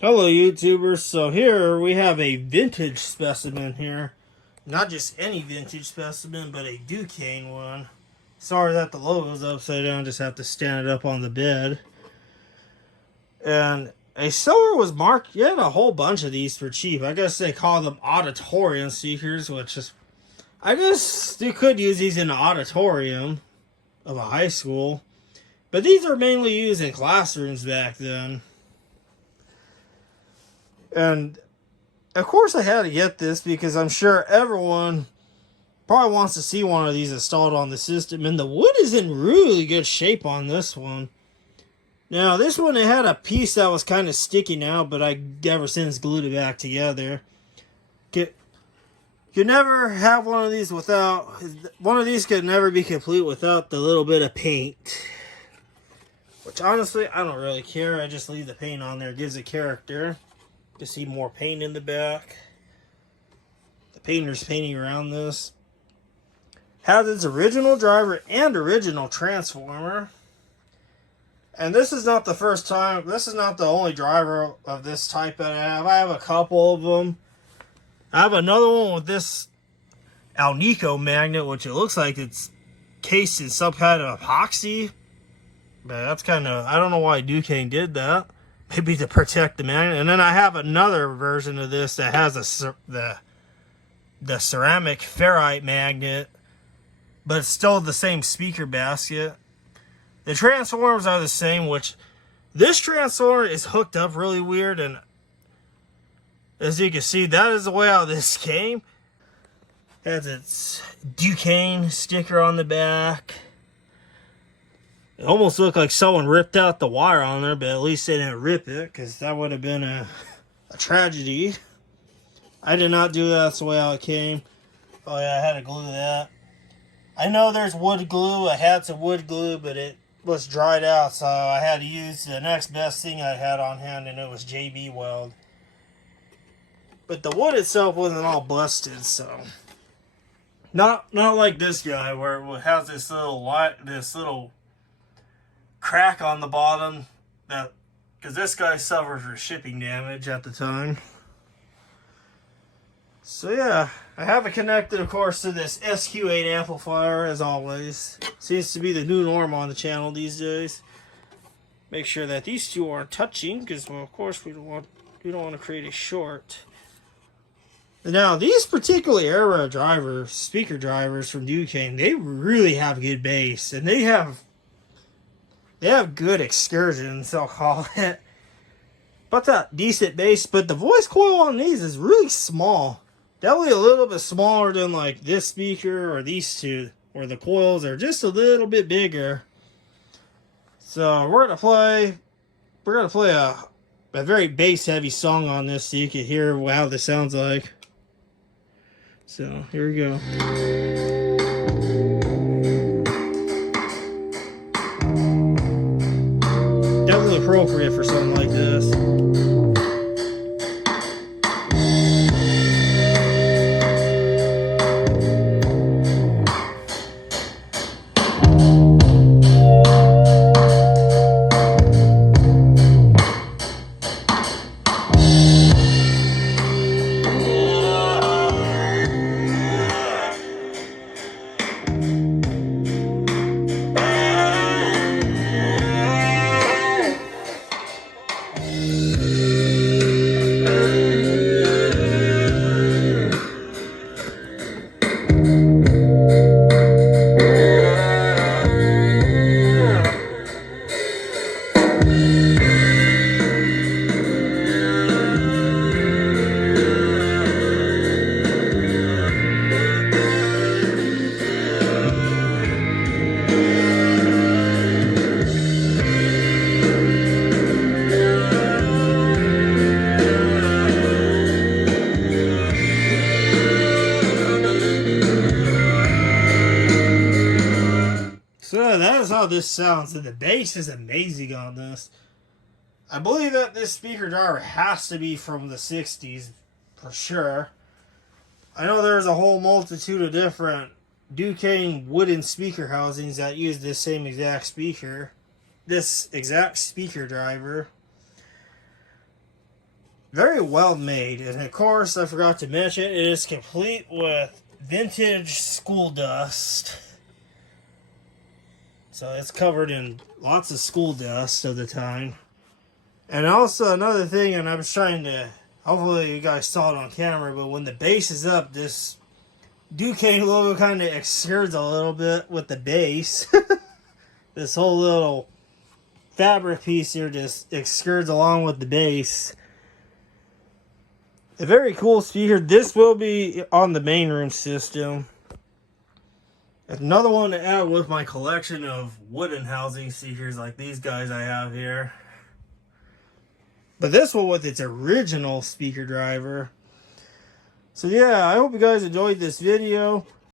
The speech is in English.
Hello YouTubers, so here we have a vintage specimen here. Not just any vintage specimen, but a Dukane one. Sorry that the logo's upside down, just have to stand it up on the bed. And a seller was marked, you had a whole bunch of these for cheap. I guess they call them auditorium speakers, which is, I guess you could use these in an auditorium of a high school. But these are mainly used in classrooms back then. And of course I had to get this because I'm sure everyone probably wants to see one of these installed on the system. And the wood is in really good shape on this one. Now this one, it had a piece that was kind of sticking out, but I ever since glued it back together. You never have one of these without, one of these could never be complete without the little bit of paint. Which honestly, I don't really care. I just leave the paint on there. It gives it character. You see more paint in the back. The painter's painting around this. Has its original driver and original transformer. And this is not the first time. This is not the only driver of this type that I have. I have a couple of them. I have another one with this Alnico magnet, which it looks like it's cased in some kind of epoxy. But that's kind of, I don't know why Dukane did that. Maybe to protect the magnet. And then I have another version of this that has the ceramic ferrite magnet, but it's still the same speaker basket. The transformers are the same, which this transformer is hooked up really weird, and as you can see, that is the way how this came. It has its Dukane sticker on the back. It almost looked like someone ripped out the wire on there, but at least they didn't rip it, because that would have been a tragedy. I did not do that. That's the way how it came. Oh yeah, I had to glue that. I know there's wood glue. I had some wood glue, but it was dried out, so I had to use the next best thing I had on hand, and it was JB Weld. But the wood itself wasn't all busted, so not like this guy where it has this little crack on the bottom, that because this guy suffered for shipping damage at the time. So yeah, I have it connected, of course, to this SQ8 amplifier, as always. Seems to be the new norm on the channel these days. Make sure that these two aren't touching, because, well, of course, we don't want to create a short. Now, these particular era drivers, speaker drivers from Dukane, they really have good bass, and they have good excursions, I'll call it. But that decent bass, but the voice coil on these is really small. Definitely a little bit smaller than like this speaker or these two, where the coils are just a little bit bigger. So we're gonna play a very bass heavy song on this so you can hear how this sounds like. So here we go. Definitely appropriate for something like this. So that is how this sounds, and the bass is amazing on this. I believe that this speaker driver has to be from the 60s, for sure. I know there's a whole multitude of different Dukane wooden speaker housings that use this same exact speaker. This exact speaker driver. Very well made. And of course, I forgot to mention, it is complete with vintage school dust. So it's covered in lots of school dust of the time. And also another thing, and I was trying to, hopefully you guys saw it on camera, but when the bass is up, this Dukane logo kind of extrudes a little bit with the bass. This whole little fabric piece here just extrudes along with the bass. A very cool speaker. This will be on the main room system. Another one to add with my collection of wooden housing speakers like these guys I have here. But this one with its original speaker driver. So yeah, I hope you guys enjoyed this video.